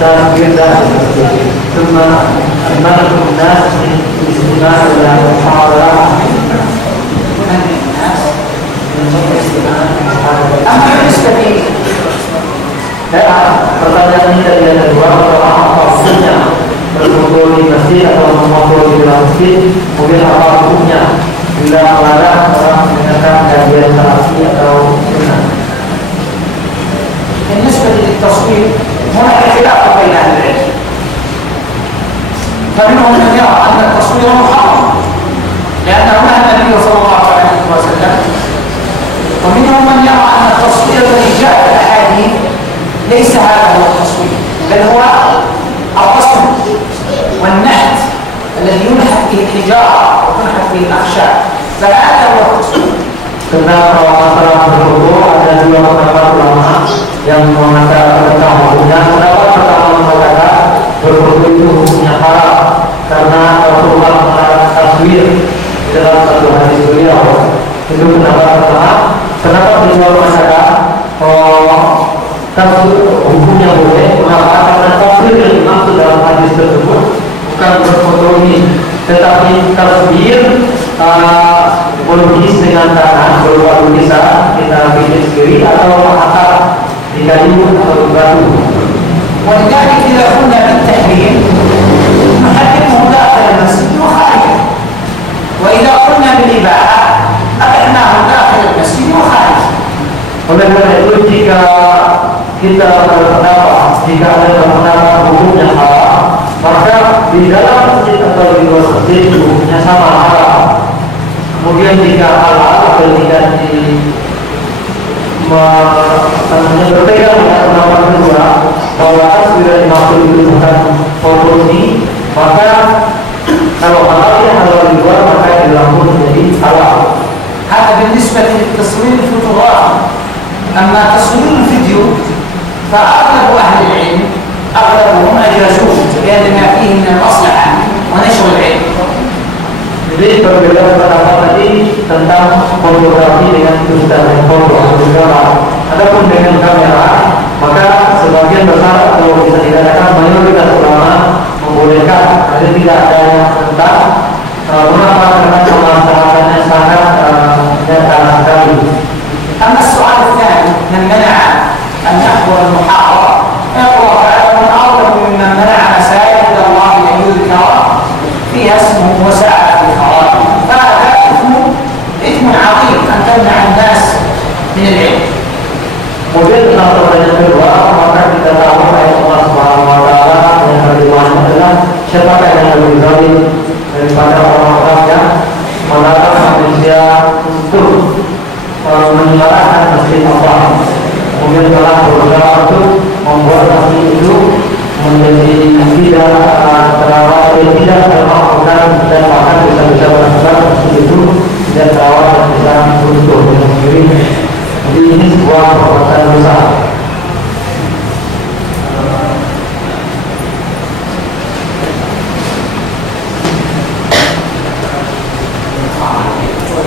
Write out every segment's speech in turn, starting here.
takbir dan cuma nas istilah dan muhawarah. Apa seperti pertanyaan ini dari yang kedua, apa maksudnya berkumpul di masjid atau mengumpul di dalam masjid, kemudian apa hukumnya bila melarang orang mendengarkan kajian salafi atau sunnah? بالنسبة للتصوير هناك خلاف بين أهل العلم، فمنهم من يرى أن التصوير محرم لأنه نهى النبي صلى الله عليه وسلم، ومنهم من يرى أن التصوير الذي جاء في الأحاديث ليس هذا هو التصوير، بل هو الرسم والنحت الذي ينحت به الحجارة وتنحت به الأخشاب، فهذا هو التصوير. Tentang masalah berfoto ada dua pendapat ulama yang mengatakan tentang hukumnya. Pendapat pertama mengatakan berfoto itu hukumnya haram karena Rasulullah melarang taswir dalam satu hadis beliau. Itu pendapat pertama. Pendapat kedua mengatakan taswir hukumnya boleh. Mengapa? Karena taswir yang dimaksud dalam hadis tersebut bukan berfoto ini, tetapi taswir melukis dengan tangan berupa lukisan kita bikin sendiri atau mengakar di kayu atau di batu. ولذلك إذا قلنا بالتحريم نحرمه داخل المسجد وخارجه، وإذا قلنا بالإباحة أبحناه داخل المسجد وخارجه. Oleh karena itu jika kita berpendapat jika ada pendapat hukumnya haram, maka di dalam masjid atau di luar masjid hukumnya sama haram. Kemudian jika halal atau tidak berbeda dengan pendapat kedua bahwa taswir dimaksud itu bukan foto ini, maka kalau halalnya halal di luar maka di dalam pun menjadi halal. هذا بالنسبة للتصوير الفوتوغرافي. أما تصوير الفيديو فأغلب أهل العلم أغلبهم أجازوه لأن ما فيه من المصلحة ونشر العلم. Jadi perbedaan pendapat tadi tentang fotografi dengan tulisan foto atau gambar. Adapun dengan kamera, maka sebagian besar atau bisa dikatakan mayoritas ulama membolehkan. Ada tidak ada yang tentang mengapa karena kemaslahatannya sangat nyata sekali. أما السؤال الثاني من منع أن يحضر المحاضرة يقول من أظلم ممن منع مساجد الله أن يذكر فيها اسمه وسعى في خرابه، فهذا إثم عظيم أن تمنع الناس من العلم. Kemudian tentang pertanyaan kedua, maka kita tahu ayat Allah Subhanahu Wa Taala yang terjemahannya adalah siapakah yang lebih zalim daripada orang-orang yang melarang manusia untuk menyuarakan masjid Allah. Kemudian telah berusaha untuk membuat masjid itu menjadi tidak terawat, tidak termaafkan dan bahkan bisa berasal masjid itu tidak terawat dan bisa runtuh dengan sendirinya. Jadi ini sebuah perbuatan dosa.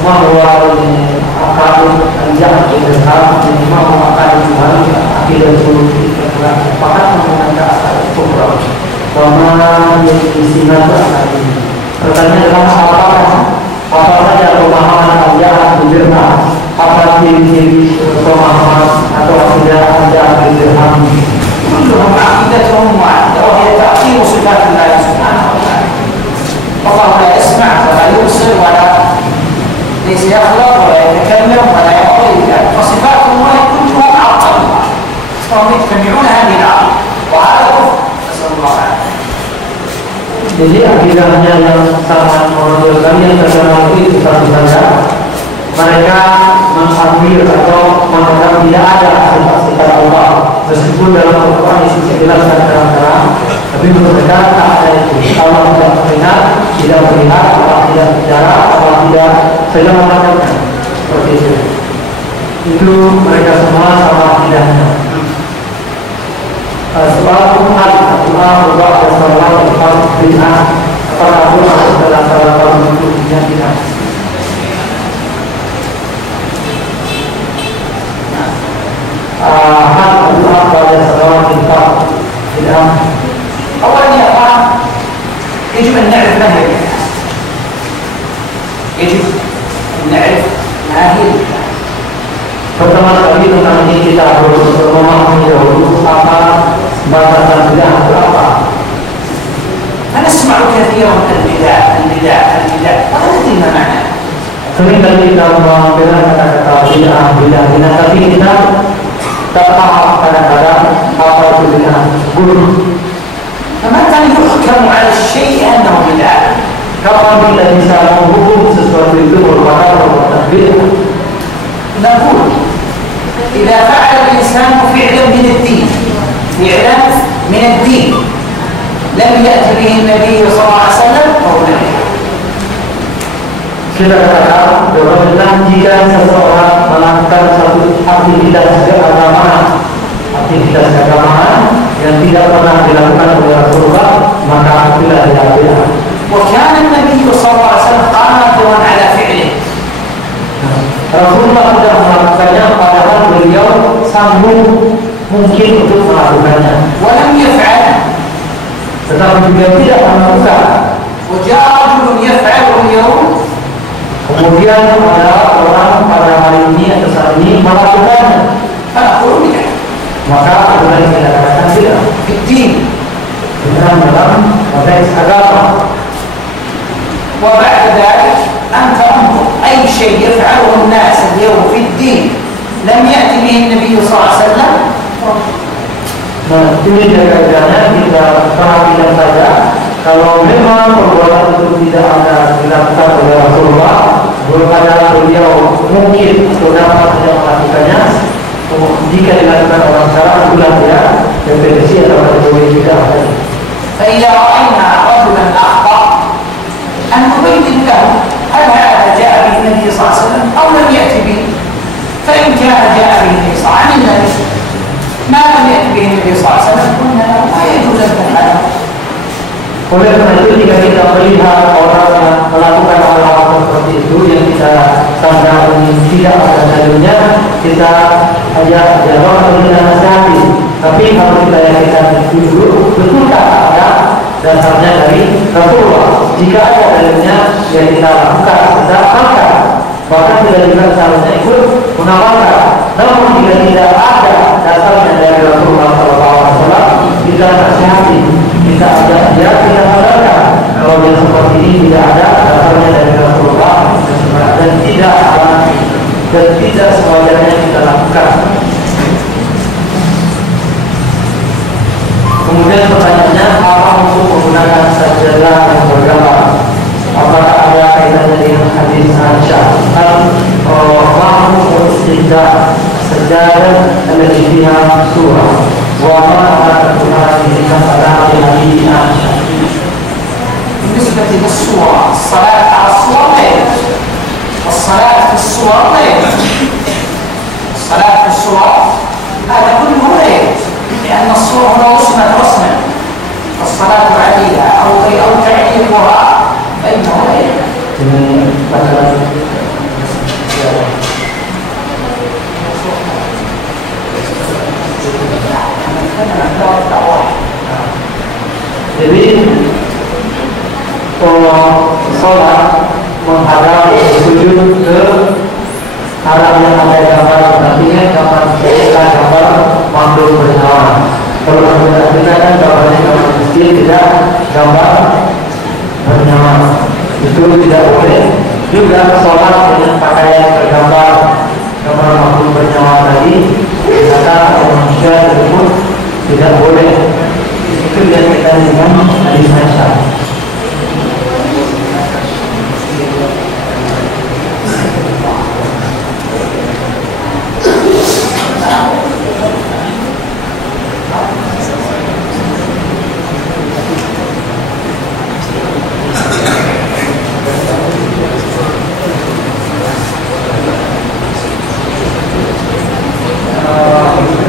Bahwa akal anjak dengan minimal memakai Tuhan akidah solusi sepakat menggunakan asal kubra. Bagaimana yang disinat ini? Pertanyaan adalah apa saja pemahaman anjak dirham? Apa ciri-ciri pemahaman atau akidah anjak dirham? كلهم عقيدتهم واحدة وهي تعطيل صفات الله سبحانه وتعالى. الله لا يسمع ولا يبصر ولا ليس يخلق ولا يتكلم ولا يقول ذلك، فصفات الله كلها معطلة، فهم يجتمعون هذه العقيدة وهذا كفر، نسأل الله العافية. Jadi akidahnya yang sangat menonjolkan yang terkenal itu satu saja, mereka mengakui atau menganggap tidak ada sifat-sifat Allah, meskipun dalam Al-Quran itu dijelaskan terang-terang, tapi menurut mereka tak ada itu. Allah tidak mendengar, tidak melihat, Allah tidak bicara, Allah tidak segala macamnya seperti itu. Itu mereka semua sama akidahnya. Soal Tuhan, Tuhan berubah dan salah Tuhan bid'ah, apakah Tuhan adalah salah satu bentuknya tidak? Hal Tuhan pada salah kita tidak Sering kali kita membela kata-kata bid'ah, tapi kita tak paham kadang-kadang apa itu bid'ah. Guru. فمتى يحكم على الشيء أنه بدعة؟ Kapan kita bisa menghukum sesuatu itu merupakan perbuatan bid'ah? نقول إذا فعل الإنسان فعلا من الدين لم يأت به النبي صلى الله عليه وسلم فهو بدعة. Kita katakan bahwa jika seseorang melakukan satu aktivitas keagamaan yang tidak pernah dilakukan oleh Rasulullah, maka itulah bid'ah. وكان النبي صلى الله عليه وسلم قادرا على فعله. Rasulullah sudah melakukannya, padahal beliau sanggup mungkin untuk melakukannya. ولم يفعل. Tetapi juga tidak melakukan. وجاء رجل يفعله اليوم. Kemudian ada orang pada hari ini atau saat ini melakukannya, فنقول بدعة. maka adalah yang kita katakan bid'ah. في الدين. Dalam konteks agama. وبعد ذلك أنت انظر أي شيء يفعله الناس اليوم في الدين لم يأتي به النبي صلى الله عليه وسلم. Nah, ini jaga-jaganya kita perhatikan saja. Kalau memang perbuatan itu tidak ada dilakukan oleh Rasulullah, berpada beliau mungkin atau dapat tidak melakukannya, jika dilakukan orang sekarang, itulah dia definisi atau kategori tidak ada. فإذا رأينا رجلا أخطأ أن نبين له هل هذا جاء به النبي صلى الله عليه وسلم أو لم يأتي به. فإن كان جاء به النبي صلى الله عليه وسلم ما لم يأتي به النبي صلى الله عليه وسلم قلنا له ما يجوز أن تفعله. Oleh karena itu jika kita melihat orang yang melakukan hal-hal seperti itu yang kita sangka tidak ada dalilnya, kita ajak jawab atau kita nasihati. Tapi kalau kita yakinkan dulu, betulkah ada dasarnya dari Rasulullah? Jika ada dalilnya, ya kita lakukan, kita amalkan. Bahkan tidak juga seharusnya ikut mengamalkan. Namun jika tidak ada dasarnya dari Rasulullah SAW, kita nasihati, kita ajak dia, kita sadarkan kalau yang seperti ini tidak ada dasarnya dari Rasulullah dan tidak sewajarnya kita lakukan. Kemudian pertanyaannya, apa untuk menggunakan sajadah yang bergambar? Apakah ada kaitannya dengan hadis Aisyah? Mahmud istiqdah sajadah alladhi fiha surah wa ma hadhihi al-mas'alah fi hadis Aisyah. بالنسبة للصور الصلاة على الصور لا يجوز. الصلاة في الصور لا يجوز. الصلاة في الصور هذا كله لا يجوز، لأن الصور هنا رسمت رسما. الصلاة عليها أو تعليقها فإنه لا يجوز. Jadi kalau sholat menghadap sujud ke arah yang ada gambar, artinya gambar makhluk bernyawa. Kalau kita kan gambarnya gambar masjid, tidak gambar bernyawa, itu tidak boleh. Juga sholat dengan pakaian bergambar gambar makhluk bernyawa tadi, kata manusia tersebut tidak boleh. Itu yang kita dengan hadis Aisyah.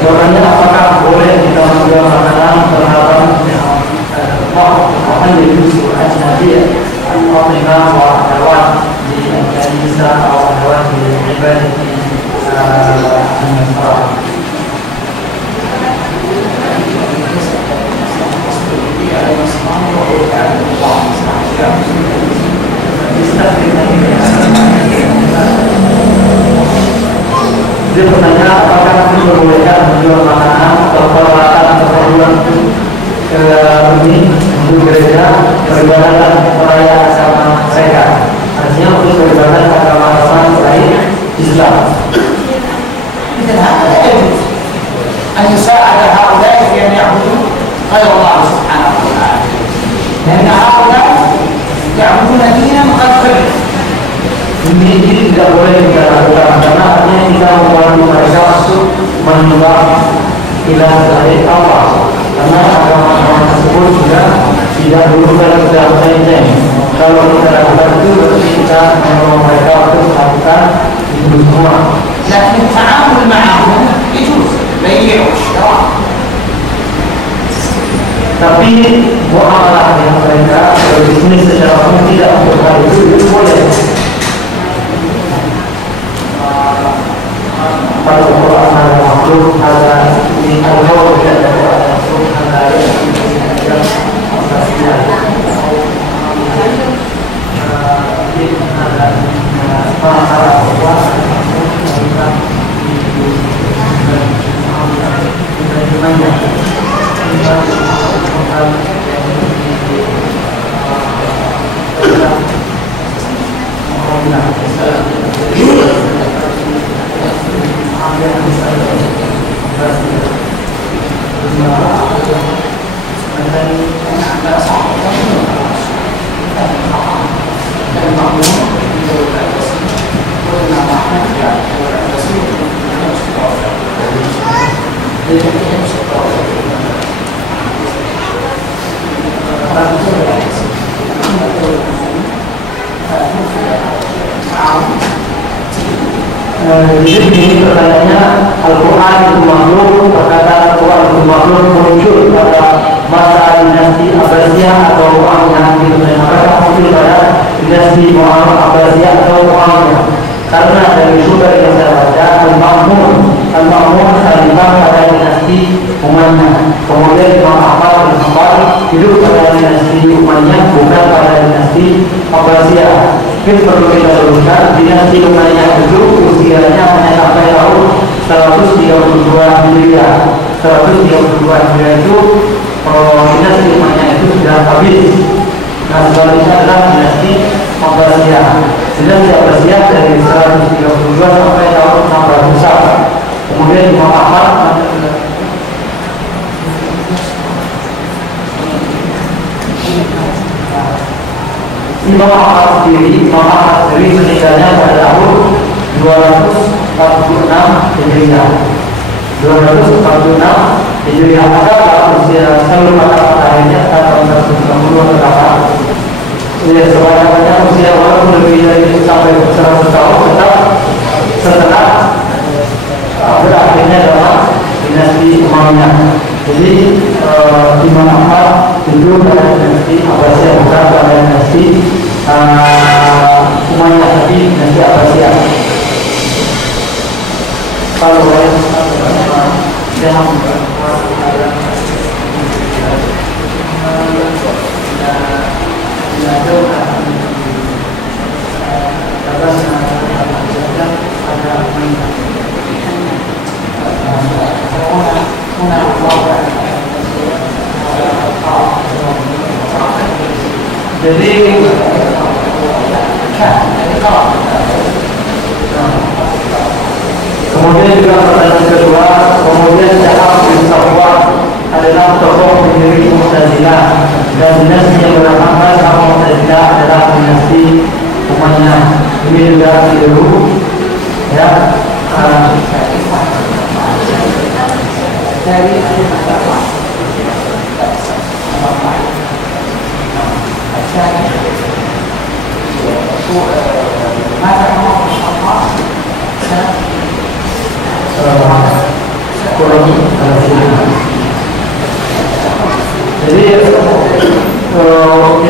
Orangnya apakah boleh kita menjual makanan terhadap akan jadi surat nanti atau memang hewan di Indonesia atau hewan di ibadah di Nasrani. Dia bertanya apakah diperbolehkan menjual makanan atau peralatan keperluan ke ini untuk gereja peribadatan perayaan agama mereka. Artinya untuk peribadatan agama Islam. إذن هذا لا يجوز أن يساعد هؤلاء في أن يعبدوا غير الله سبحانه وتعالى، لأن هؤلاء يعبدون دينا قد كبر. Ini tidak boleh kita lakukan karena artinya kita membuat mereka masuk menyembah ilah selain Allah, karena agama tersebut sudah tidak dulukan sudah enteng. Kalau kita lakukan itu berarti kita membawa mereka untuk melakukan itu semua. لكن التعامل معهم يجوز بيع وشراء. Tapi muamalah dengan mereka berbisnis secara umum tidak untuk hal itu boleh. Pada Al-Quran ada makhluk, ada di Al-Quran ada makhluk, ada Jadi ini pertanyaannya, Al-Quran itu makhluk, perkataan Al-Quran itu makhluk muncul pada masa dinasti Abbasiyah atau uangnya gitu. Apakah muncul pada dinasti Muhammad Abbasiyah atau uangnya? Karena dari sumber yang saya baca, Al-Ma'mun khalifah pada dinasti Umayyah. Kemudian Imam Ahmad bin Hanbal hidup pada dinasti Umayyah, bukan pada dinasti Abbasiyah. Mungkin perlu kita luruskan, dinasti Umayyah itu usianya hanya sampai tahun 132 Hijriah. 132 Hijriah itu dinasti Umayyah itu sudah habis. Nah, selanjutnya adalah dinasti Abbasiyah. Dinasti Abbasiyah dari 132 sampai tahun 600-an. Kemudian Imam Ahmad sendiri meninggalnya pada tahun 246 Hijriah. 246 Hijriah. Maka usia seluruh kata-kata akhirnya tahun 190 berapa? Ya, sebanyak-banyak usia walaupun lebih dari sampai 100 tahun tetap setelah berakhirnya dalam dinasti Umayyah. Jadi Imam Ahmad hidup pada dinasti Abbasiyah, bukan pada dinasti Umayyah, tapi dinasti Abbasiyah. Kalau jadi kemudian juga pertanyaan kedua, kemudian Syahab bin Safwan adalah tokoh pendiri Mu'tazilah dan dinasti yang bernama Mu'tazilah adalah dinasti Umayyah. Ini juga dulu ya dari jadi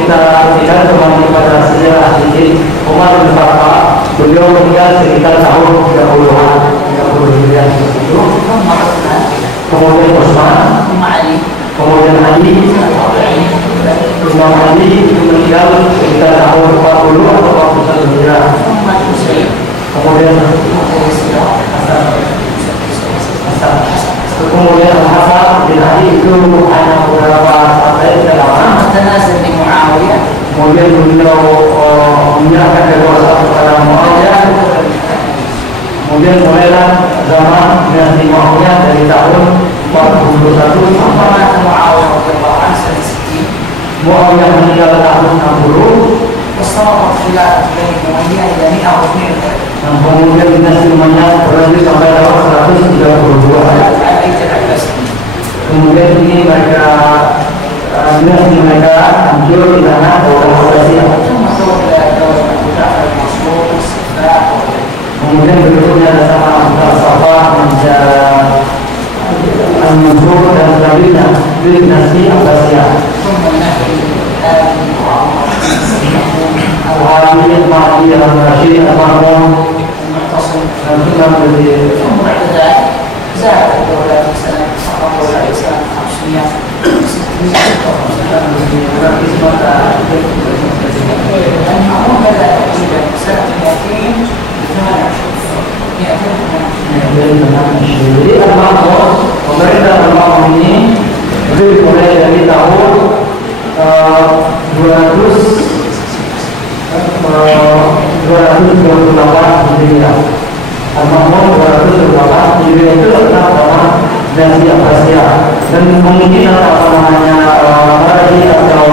kita kembali pada sejarah sedikit. Umar bin Khattab beliau meninggal sekitar tahun 30-an, 30 Hijriah itu. Kemudian Utsman, kemudian Ali, Imam Ali itu meninggal sekitar tahun 40 atau 41 Hijriah. Kemudian kemudian Hasan bin Ali itu hanya beberapa sampai dalam kemudian beliau menyerahkan kekuasaan kepada Muawiyah Kemudian mulailah zaman dinasti Muawiyah dari tahun 41 sampai Muawiyah meninggal tahun 60. واستمرت خلافة بني أمية إلى 132. Dan kemudian dinasti Umayyah berlanjut sampai tahun 132. Kemudian ini mereka dinasti mereka hancur di tanah Daulah Abbasiyah. Kemudian berikutnya ada sama Safa, Al-Mansur dan selanjutnya dinasti Abbasiyah. Al-Hamid, Mahdi, Al-Rashid, Al-Mahmud, dan sudah menjadi زادت الدولة في سنة تقبل الإسلام 500 المعمول بدأ تقريبا سنة 228. Jadi Al-Mahmud, pemerintah Al-Mahmud ini dimulai dari tahun 228 Hijriah. Al-Mahmud 228 Hijriah itu adalah nama dinasti Abbasiyah, dan kemungkinan raji atau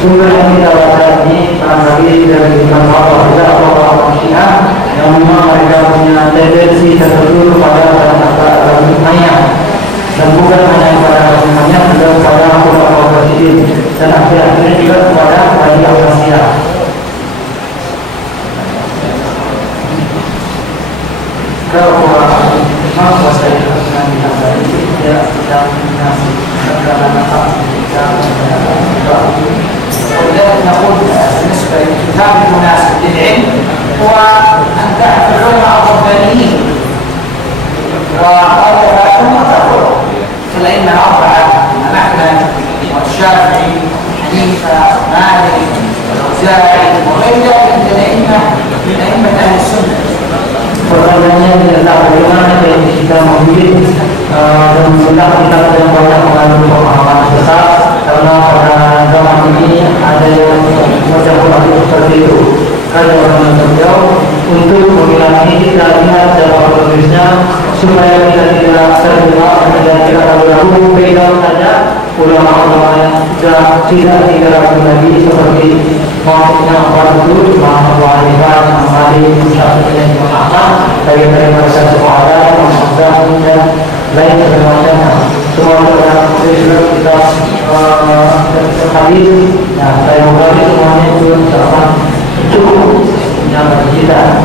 sumber yang kita baca ini barangkali dari Imam atau Syiah yang memang mereka punya tendensi tertentu kepada Bani Umayyah, dan bukan hanya kepada Bani Umayyah, juga kepada Khulafaur Rasyidin, dan akhir-akhirnya juga kepada Bani Abbasiyah. Kalau memang kuasa yang akan diambil tidak sedang dinasti karena ولذلك نقول بالنسبة للكتاب المناسب للعلم هو أن تعرف العلماء الربانيين ثم تقول كالأئمة الأربعة أحمد والشافعي حنيفة مالك والأوزاعي وغير ذلك من الأئمة من أئمة أهل السنة. Pertanyaannya tentang bagaimana kita memilih dan kita yang banyak mengandung pemahaman besar, karena pada zaman ini ada yang mencampur seperti itu. Karena orang beliau untuk memilah kita lihat siapa penulisnya supaya kita tidak terjebak dan kita ragu-ragu, pegang saja ulama-ulama yang sudah tidak ragu lagi seperti maksudnya apa itu Imam Abu Hanifah, Imam Malik, Syafi'i, Imam Ahmad, dari mereka semua ada Imam dan lain sebagainya. Semua dalam kita hadis, ya saya menggali semuanya itu sama cukup yang bagi kita.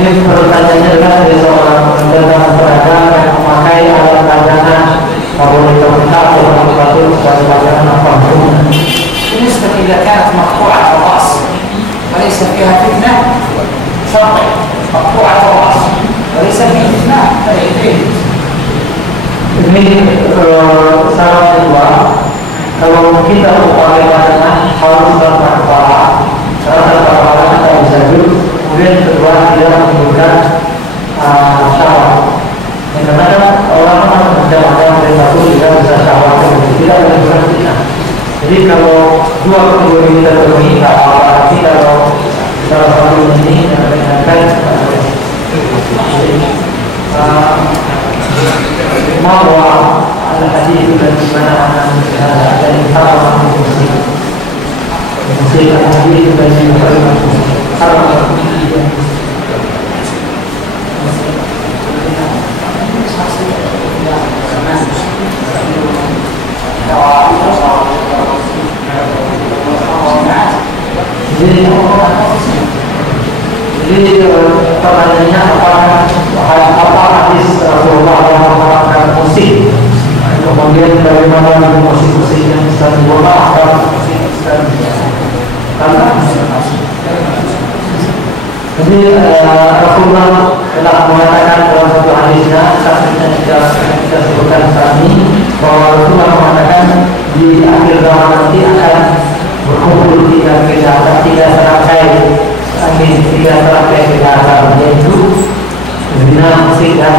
Ini pertanyaannya adalah dari seorang pendagang pedagang yang memakai alat pajangan maupun terbuka atau sesuatu sebagai pajangan apa pun. بالنسبة إذا كانت مقطوعة الرأس وليس فيها فتنة شرطي، مقطوعة الرأس وليس فيها فتنة فلا Ini saran kedua, kalau kita memakai pajangan harus tanpa kepala, karena tanpa kepala kita bisa duduk. Kemudian kedua, tidak menimbulkan syahwat. Karena orang macam-macam dari satu tidak bisa syahwat, tidak menimbulkan fitnah. Jadi kalau dua kedua ini terpenuhi, tidak apa-apa. Tapi kalau salah satu ini bahwa al-hadis dan mana dari salah satu muslim al-hadis dan salah satu jadi pertanyaannya apa hadis Rasulullah yang mengatakan musik, kemudian bagaimana dengan musik-musik yang bisa dibawa musik karena Jadi Rasulullah telah mengatakan dalam satu hadisnya, saksinya kita sebutkan saat ini, bahwa Rasulullah mengatakan di akhir zaman nanti akan berkumpul tiga serangkai angin, tiga serangkai kejahatan, yaitu zina, musik dan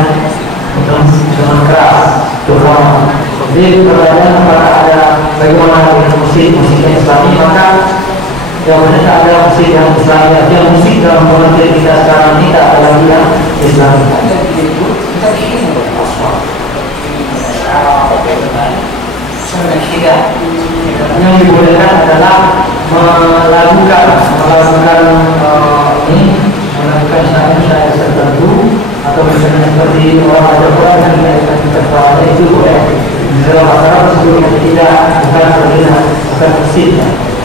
minuman keras, terutama. Jadi pertanyaan apakah ada bagaimana dengan musik yang Islami, maka jawabannya tak ada musik yang Islami. Artinya musik dalam pengertian kita sekarang ini tak ada lagi yang Islami. Yang dibolehkan adalah melakukan syair tertentu, atau misalnya seperti orang baca Quran yang kita suaranya itu boleh. Di dalam masyarakat sebelumnya tidak, bukan berzina, bukan musik,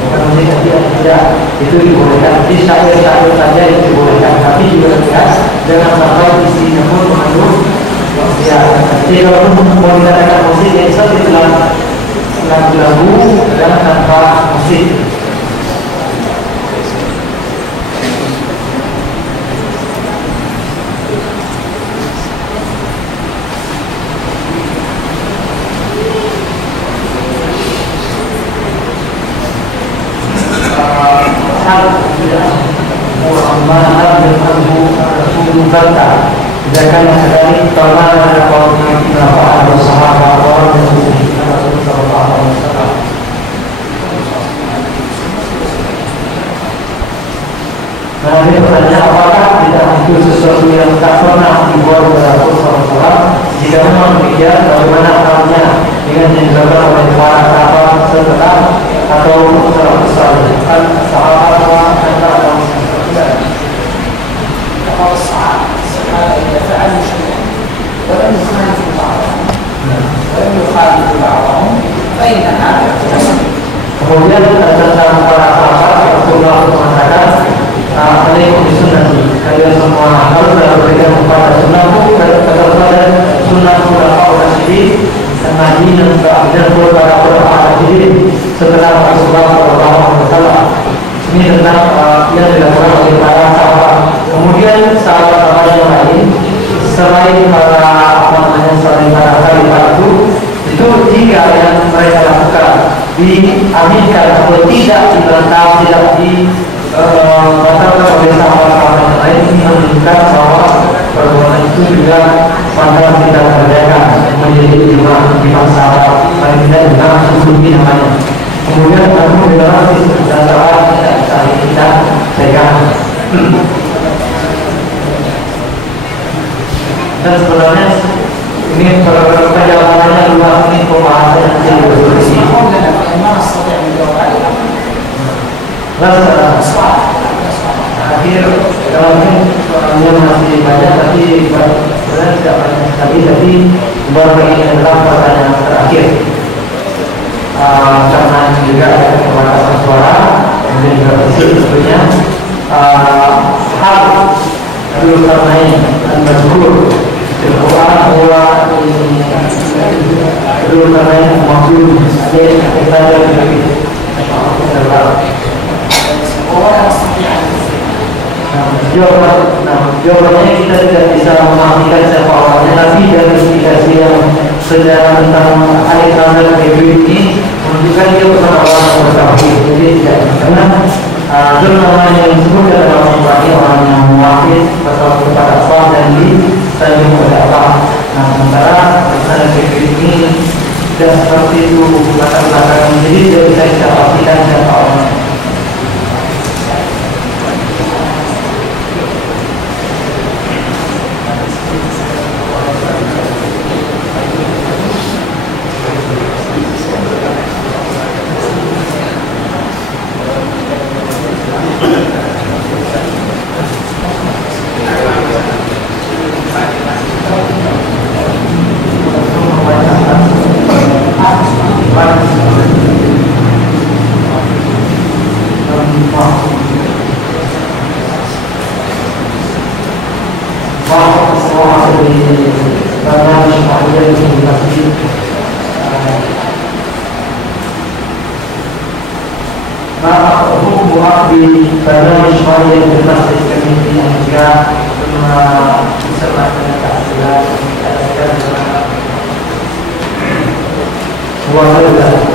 bukan musik tidak, itu dibolehkan. Jadi syair-syair saja yang dibolehkan, tapi juga lihat jangan sampai isinya pun mengandung ya. Jadi kalau mau dikatakan musik yang seperti dalam lagu-lagu dan tanpa musik. Jangan sekali pernah ada kaum yang ada sahabat orang yang mencintai Rasulullah SAW. Nah, ini pertanyaan, apakah tidak itu sesuatu yang tak pernah dibuat oleh Rasulullah SAW? Jika memang demikian, bagaimana halnya dengan yang dilakukan oleh para sahabat setelah atau setelah sahabat atau إذا فعلوا شيئا ولم يخالفوا بعضهم فإن هذا يحتسب. Kemudian tentang para sahabat, Rasulullah mengatakan, alaikum bisunnati, kalian semua harus berpegang kepada sunnahku, kepada sunnah khulafaur rasyidin, Nabi dan para rasyidin setelah Rasulullah SAW. Ini tentang yang dilakukan oleh para sahabat. Kemudian sahabat-sahabat yang lain selain para khalifah itu jika yang mereka lakukan diaminkan atau tidak dibantah, tidak dibatalkan oleh sahabat-sahabat yang lain, ini menunjukkan bahwa perbuatan itu juga pantas kita kerjakan menjadi lima sahabat, paling tidak dengan susupi namanya. Kemudian namun dalam dasar kita pegang. Dan sebenarnya ini perjalanannya luas, ini pembahasan yang bersih. Akhir kalau ini masih banyak, tapi sebenarnya tidak banyak sekali. Tapi baru ini adalah pertanyaan terakhir. Karena juga ada keterbatasan suara, kemudian juga fisik tentunya. Hal dulu karena ini dan bersyukur Al-Quran bahwa dulu karena ini maklum ada kita dari jawabannya kita tidak bisa memastikan siapa orangnya, tapi dari indikasi yang sejarah tentang ayat Al-Quran ini menunjukkan dia bukan orang yang bertauhid. Jadi tidak, karena nama yang disebutkan dalam Al-Quran orang yang muwahhid, bertauhid kepada Allah dan disanjung kepada Allah. Nah, sementara Al-Quran ini tidak seperti itu, latar-latar jadi tidak bisa kita pastikan siapa orangnya. برنامج معين في المسجد ini yang juga disertai dengan keadilan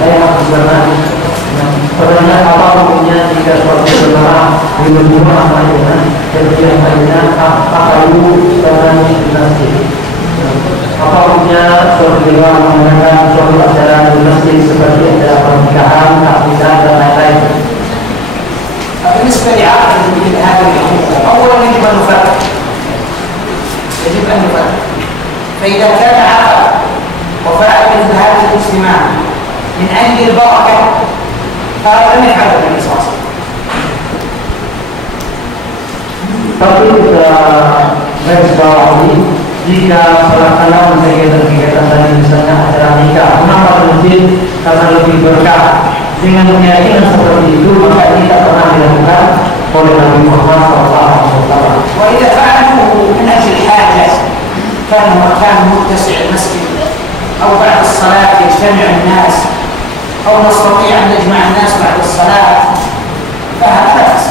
saya sebenarnya pertanyaan apa hukumnya jika suatu saudara dilebur apa dengan seperti yang lainnya apa dulu sekarang dinasti apa hukumnya suatu saudara mengadakan suatu acara dinasti seperti acara pernikahan, tahlilan dan lain-lain. بالنسبة لعقد مثل هذه الحقوق أولا يجب أن نفرق فإذا كان عقد وفعل مثل هذه المسلمان من أجل البركة فهذا لم يفعله النبي صلى الله عليه وسلم. Tapi garis bawahi jika pelaksanaan kegiatan-kegiatan tadi misalnya acara nikah, kenapa masjid karena lebih berkah dengan keyakinan seperti itu maka ini tak pernah dilakukan oleh Nabi Muhammad SAW. وإذا فعله من أجل حاجة كان مكان متسع المسجد أو بعد الصلاة يجتمع الناس أو نستطيع أن نجمع الناس بعد الصلاة فهذا لا بأس.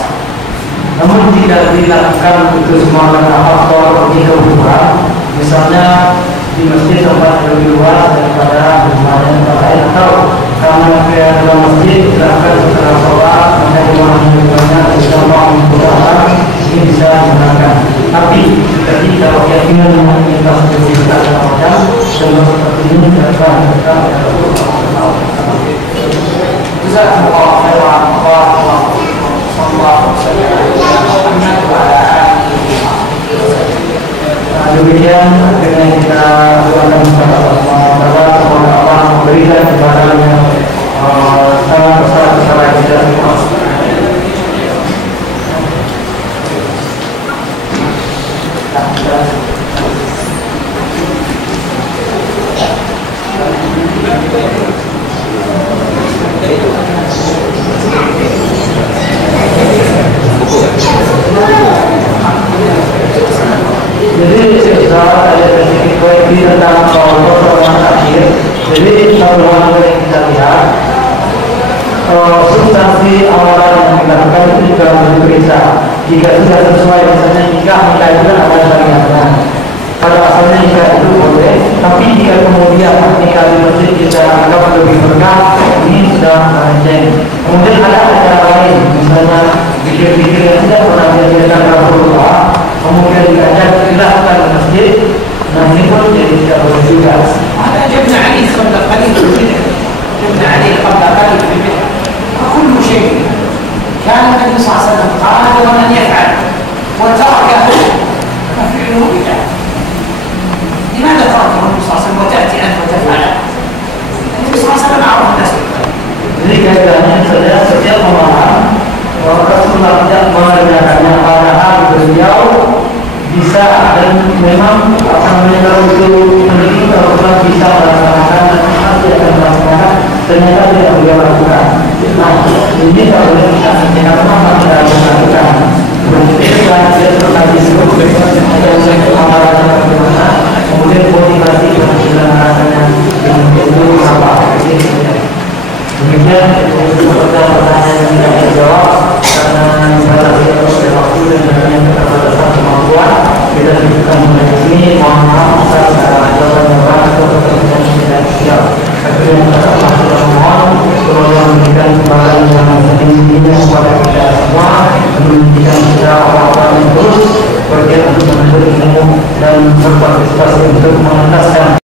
Namun tidak dilakukan itu semua karena faktor lebih kebutuhan, misalnya di masjid tempat lebih luas daripada rumah yang lain atau karena ke dalam masjid dilakukan setelah sholat maka jemaah yang banyak bisa membutuhkan ini bisa digunakan. Tapi ketika keyakinan kita seperti kita dalam macam dan seperti ini dilakukan kita adalah Jazakumullah khairan wa demikian dengan kita doakan kepada Allah memberikan kepada yang sangat besar kita. Jadi setelah ada spesifik tentang soal akhir, jadi satu hal yang kita lihat substansi amalan yang kita lakukan itu juga harus diperiksa. Jika sudah sesuai misalnya nikah itu kan ada syariatnya. Pada asalnya nikah itu boleh, tapi jika kemudian nikah di masjid kita anggap lebih berkah, ini sudah melenceng. Kemudian ada acara lain, misalnya pikir-pikir yang tidak pernah diajarkan Rasulullah, kemudian diajak dilakukan di masjid, nah ini pun jadi tidak boleh juga. هذا جبنا عليه قبل قليل في البدع جبنا عليه قبل قليل في البدع وكل شيء كان النبي صلى الله عليه وسلم قادرا ان يفعل وتركه ففعله بدعه. لماذا تركه النبي صلى الله عليه وسلم وتاتي انت وتفعل؟ النبي صلى الله عليه وسلم عرف الناس. Jadi kaitannya saja setiap amalan Rasulullah tidak mengerjakannya padahal beliau bisa dan memang kalau itu menjadi Rasulullah bisa melaksanakan dan pasti akan melaksanakan ternyata tidak beliau lakukan. Nah ini kalau boleh kita hentikan kenapa tidak melakukan. Kemudian dia terkait disebut ada amalan bagaimana kemudian motivasi dan dilaksanakannya itu apa? Demikian pertanyaan yang tidak dijawab karena dibatasi oleh waktu dan dengan keterbatasan kemampuan kita tunjukkan mulai di sini. Mohon maaf atas jawaban-jawaban atau pertanyaan yang tidak dijawab. Tapi yang Allah sudah mohon semoga memberikan kembali yang setinggi-tingginya kepada kita semua, memberikan kita orang-orang yang terus bergerak untuk menuntut ilmu dan berpartisipasi untuk mengentaskan